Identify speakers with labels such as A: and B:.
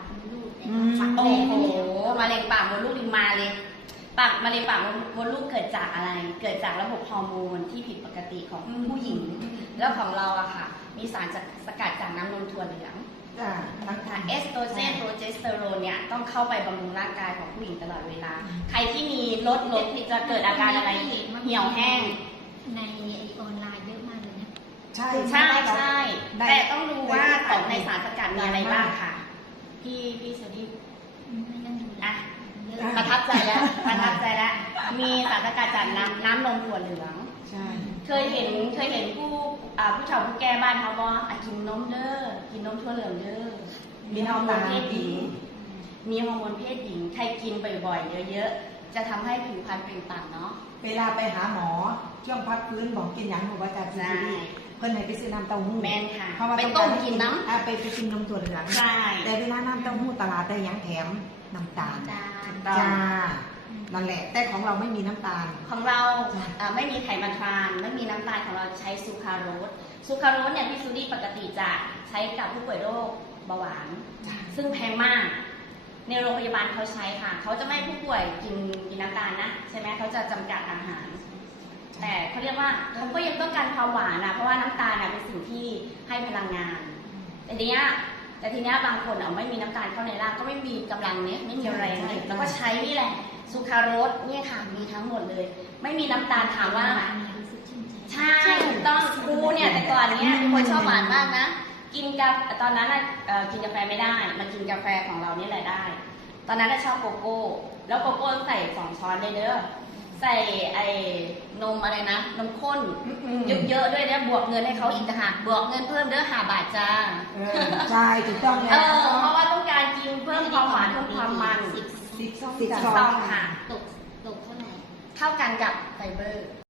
A: มดลูกแต่
B: โอ้
A: ฝัง
B: โห
A: แรง
B: มะเร็งปากมดลูกนี่มาเลยมะเร็งปากมดลูกเกิดจากอะไร เกิดจากระบบฮอร์โมนที่ผิดปกติของผู้หญิง แล้วของเราอะค่ะ มีสารสกัดจากน้ำนมถั่วเหลือง
C: จ้า
B: เอสโตรเจนโปรเจสเตอโรนเนี่ยต้องเข้าไปบำรุงร่างกายของผู้หญิงตลอดเวลา ใครที่มีลดจะเกิดอาการอะไรเหี่ยวแห้ง
A: ในออนไลน์เยอะมากเลยนะ
C: ใช่
B: ใช่ใช่
C: ได้
B: แต่ต้องดูว่าของในสารสกัดมีอะไรบ้างค่ะ พี่สวัสดี
A: ไม่ต้องดู
B: อ่ะ
A: เยอะ
B: ประทับใจแล้วมีสารสกัดจากน้ำนมถั่วเหลือง
C: ใช่
B: เคยเห็นผู้เฒ่าผู้แก่บ้านเขาบอกกินนมเด้อกินนมถั่วเหลืองเด้อมีฮอร์โมนเพศหญิงมีฮอร์โมนเพศหญิงใครกินบ่อยๆเยอะๆจะทำให้ผิวพรรณเปล่งปลั่งเนาะ
C: เวลาไปหาหมอช่วงพักฟื้นบอกกินอย่างหนูว่าจะซีรีเพิ่นให้ไปซื้อน้ำเต้าหู้
B: แม่นค่ะ
C: เพราะว่า
B: ไปต้มกินน้ำ
C: ไปกินนมถั่วเหลือง
B: ใช่
C: แต่เวลาน้ำเต้าหู้ตลาดได้ยังแถมน้ำตาล
A: จาน
C: จ้านั่นแหละแต่ของเราไม่มีน้ำตาล
B: ของเรา
C: จ้ะ
B: ไม่มีไขมันทรานไม่มีน้ำตาลของเราใช้ซูคราโรสซูคราโรสเนี่ยพี่ซูดี้ปกติจะใช้กับผู้ป่วยโรคเบาหวาน
C: จ้ะ
B: ซึ่งแพงมาก ในโรงพยาบาลเขาใช้ค่ะ เขาจะไม่ให้ผู้ป่วยกินน้ำตาลนะใช่ไหมเขาจะจำกัดอาหาร แต่เขาเรียกว่าเขาก็ยังต้องการความหวานนะเพราะว่าน้ำตาลเป็นสิ่งที่ให้พลังงาน แต่ทีเนี้ยบางคนไม่มีน้ำตาลเข้าในร่างก็ไม่มีกำลังเนี้ยไม่มีแรงเนี่ยแล้วก็ใช้นี่แหละซูคราโรสเนี่ยค่ะมีทั้งหมดเลย ไม่มีน้ำตาลถามว่า
A: รู้สึกชื่นใจ
B: ใช่ถูกต้องครูเนี่ยแต่ก่อนเนี้ยเป็นคนชอบหวานมากนะกินกาตอนนั้นกินกาแฟไม่ได้มากินกาแฟของเรานี่แหละได้ ตอนนั้นชอบโกโก้แล้วโกโก้ใส่2 ช้อนเลยเด้อใส่นมอะไรนะนมข้นเยอะๆด้วยเนี่ยบวกเงินให้เขาอีกต่างหากบวกเงินเพิ่มเด้อ5 บาทจ้า
C: ใช่ถูกต้องแล้ว
B: เพราะว่าต้องการกินเพิ่มความหวานเพิ่มความมัน
A: 10
C: 10
B: ถูกต้องค่ะ
A: ตกเท่าไหร่
B: เท่ากันกับไฟเบอร์